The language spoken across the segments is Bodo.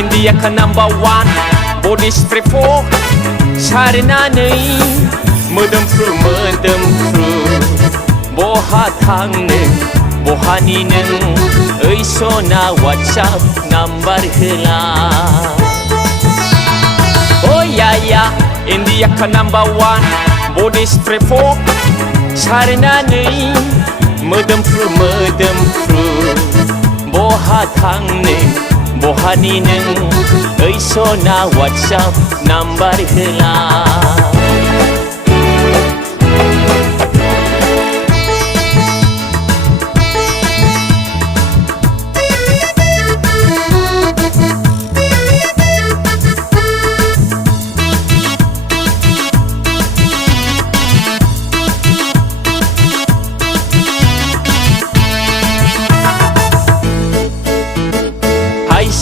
Indiaka No.1 Body spray Fogg सारनानै मोदोमफ्रु बहा थांनो बहानि नों ओइ सना WhatsApp नाम्बार होला या Indiaka No.1 Body spray Fogg सारनानै मोदोमफ्रु बहा थांनो बहानि नों ओइ सना WhatsApp नाम्बार होला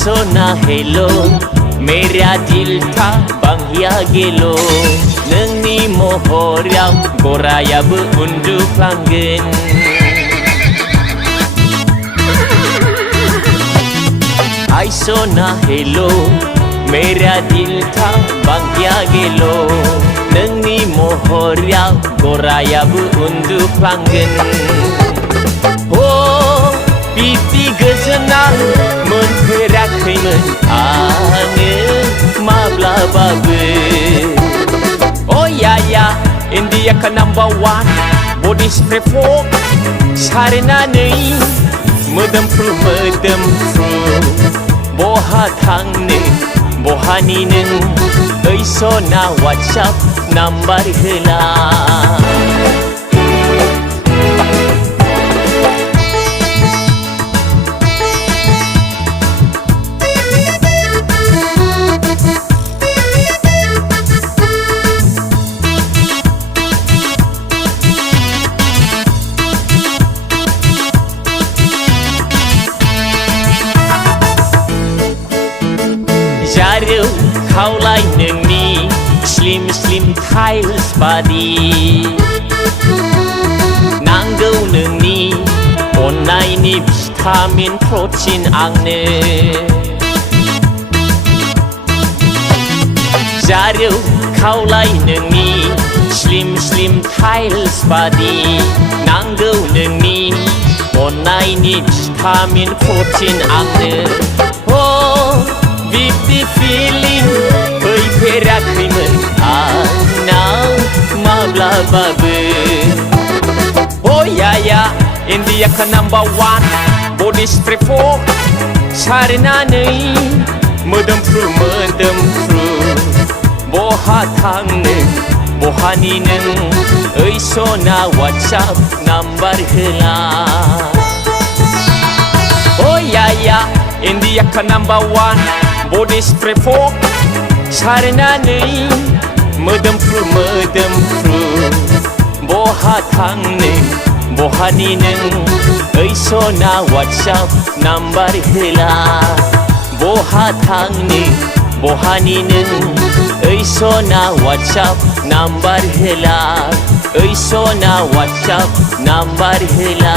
सोना हेलो मेरा दिल था बांहिया गेलो नोंनि महराव गरायाबो उन्दुफ्लांगोन आइ सोना हेलो मेरा दिल था बांहिया गेलो नोंनि महराव गरायाबो उन्दुफ्लांगोन बिदि गोजोना मोनफेराखैमोन आङो माब्लाबाबो या Indiaka No.1 Body spray Fogg सारनानै मोदोमफ्रु बहा थांनो बहानि नों ओइ सना WhatsApp नाम्बार होला जारौ खावलाय नोंनि स्लिम टाइल्स बादि नांगौ नोंनि अननायनि भिटामिन प्रटिन आंनो जारौ खावलाय नोंनि स्लिम टाइल्स बादि नांगौ नोंनि अननायनि भिटामिन प्रटिन आंनो बिदि फिलिं फैफेराखैमोन आंनाव माब्लाबाबो या Indiaka No.1 Body spray Fogg सारनानै मोदोमफ्रु बहा थांनो बहानि नों ओइ सना WhatsApp नाम्बार होला या Indiaka No.1 Body spray Fogg सारनानै मोदोमफ्रु बहा थांनो बहानि नों ओइ सना WhatsApp नाम्बार होला बहा थांनो बहानि नों ओइ सना WhatsApp नाम्बार होला ओइ सना WhatsApp नाम्बार होला